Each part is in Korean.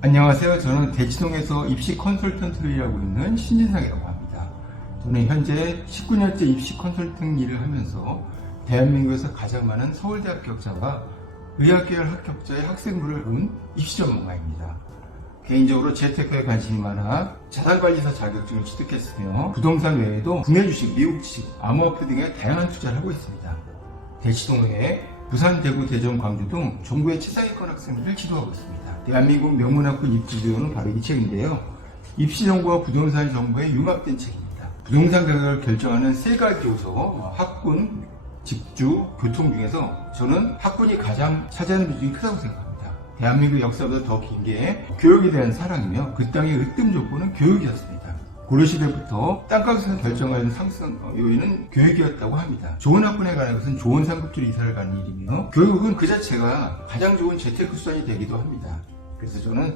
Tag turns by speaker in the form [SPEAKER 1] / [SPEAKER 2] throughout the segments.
[SPEAKER 1] 안녕하세요. 저는 대치동에서 입시 컨설턴트를 일하고 있는 신진상이라고 합니다. 저는 현재 19년째 입시 컨설팅 일을 하면서 대한민국에서 가장 많은 서울대 합격자와 의학계열 합격자의 학생부를 본 입시 전문가입니다. 개인적으로 재테크에 관심이 많아 자산관리사 자격증을 취득했으며 부동산 외에도 국내 주식, 미국 주식, 암호화폐 등의 다양한 투자를 하고 있습니다. 대치동 외에 부산, 대구, 대전, 광주 등 전국의 최상위권 학생들을 지도하고 있습니다. 대한민국 명문학군 입지도는 바로 이 책인데요. 입시 정보와 부동산 정보의 융합된 책입니다. 부동산 가격을 결정하는 세 가지 요소, 어, 학군, 집주, 교통 중에서 저는 학군이 가장 차지하는 비중이 크다고 생각합니다. 대한민국 역사보다 더 긴 게 교육에 대한 사랑이며 그 땅의 으뜸 조건은 교육이었습니다. 고려시대부터 땅값을 결정하는 상승 요인은 교육이었다고 합니다. 좋은 학군에 가는 것은 좋은 상급지로 이사를 가는 일이며 교육은 그 자체가 가장 좋은 재테크 수단이 되기도 합니다. 그래서 저는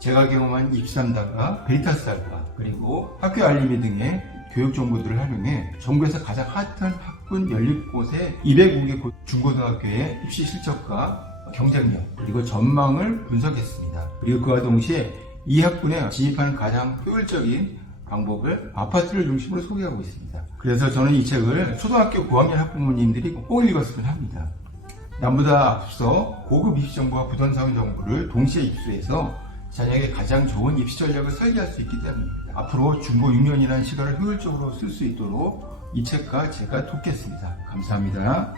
[SPEAKER 1] 제가 경험한 입산다가 베리타스알과 그리고 학교 알림이 등의 교육 정보들을 활용해 전국에서 가장 핫한 학군 연립곳의 205개 중고등학교의 입시 실적과 경쟁력 그리고 전망을 분석했습니다. 그리고 그와 동시에 이 학군에 진입하는 가장 효율적인 방법을 아파트를 중심으로 소개하고 있습니다. 그래서 저는 이 책을 초등학교 고학년 학부모님들이 꼭 읽었으면 합니다. 남보다 앞서 고급 입시 정보와 부동산 정보를 동시에 입수해서 자녀에게 가장 좋은 입시 전략을 설계할 수 있기 때문입니다. 앞으로 중고 6년이라는 시간을 효율적으로 쓸 수 있도록 이 책과 제가 돕겠습니다. 감사합니다.